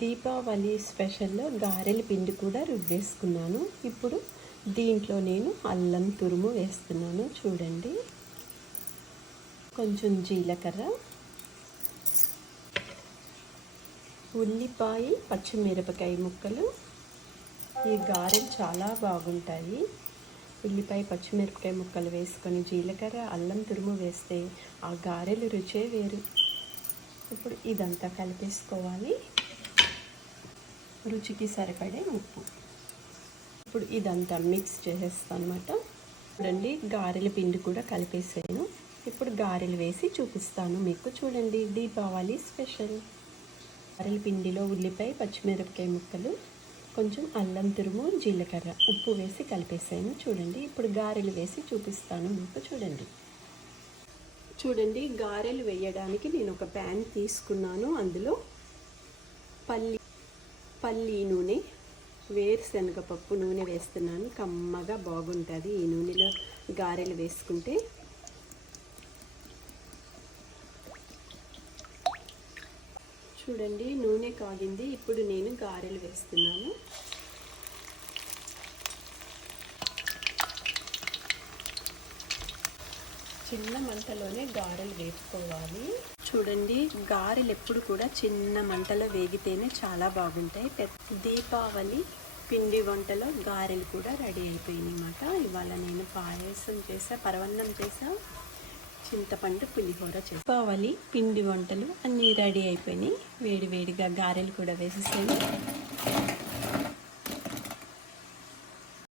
దీపావళి స్పెషల్లో గారెల పిండి కూడా రుబ్బేసుకున్నాను. ఇప్పుడు దీంట్లో నేను అల్లం తురుము వేస్తున్నాను. చూడండి, కొంచెం జీలకర్ర, ఉల్లిపాయ, పచ్చిమిరపకాయ ముక్కలు. ఈ గారెలు చాలా బాగుంటాయి. ఉల్లిపాయ, పచ్చిమిరపకాయ ముక్కలు వేసుకొని జీలకర్ర, అల్లం తురుము వేస్తే ఆ గారెలు రుచే వేరు. ఇప్పుడు ఇదంతా కలిపేసుకోవాలి. రుచికి సరిపడే ఉప్పు. ఇప్పుడు ఇదంతా మిక్స్ చేసేస్తాను అన్నమాట. చూడండి, గారెల పిండి కూడా కలిపేసాను. ఇప్పుడు గారెలు వేసి చూపిస్తాను మీకు. చూడండి, దీపావళి స్పెషల్. గారెల పిండిలో ఉల్లిపాయ, పచ్చిమిరపకాయ ముక్కలు, కొంచెం అల్లం తురుము, జీలకర్ర, ఉప్పు వేసి కలిపేసాను. చూడండి, ఇప్పుడు గారెలు వేసి చూపిస్తాను మీకు. చూడండి, గారెలు వేయడానికి నేను ఒక ప్యాన్ తీసుకున్నాను. అందులో పల్లి నూనె, వేరుశనగపప్పు నూనె వేస్తున్నాను. కమ్మగా బాగుంటుంది ఈ నూనెలో గారెలు వేసుకుంటే. చూడండి, నూనె కాగింది. ఇప్పుడు నేను గారెలు వేస్తున్నాను. చిన్న మంటలోనే గారెలు వేపుకోవాలి. చూడండి, గారెలు ఎప్పుడు కూడా చిన్న మంటలో వేగితేనే చాలా బాగుంటాయి. దీపావళి పిండి వంటలో గారెలు కూడా రెడీ అయిపోయినాయి అన్నమాట. ఇవాళ నేను పాయసం చేసా, పరవన్నం చేసా, చింతపండు పులిహోర చేసా. దీపావళి పిండి వంటలు అన్నీ రెడీ అయిపోయినాయి. వేడివేడిగా గారెలు కూడా వేసేసాను.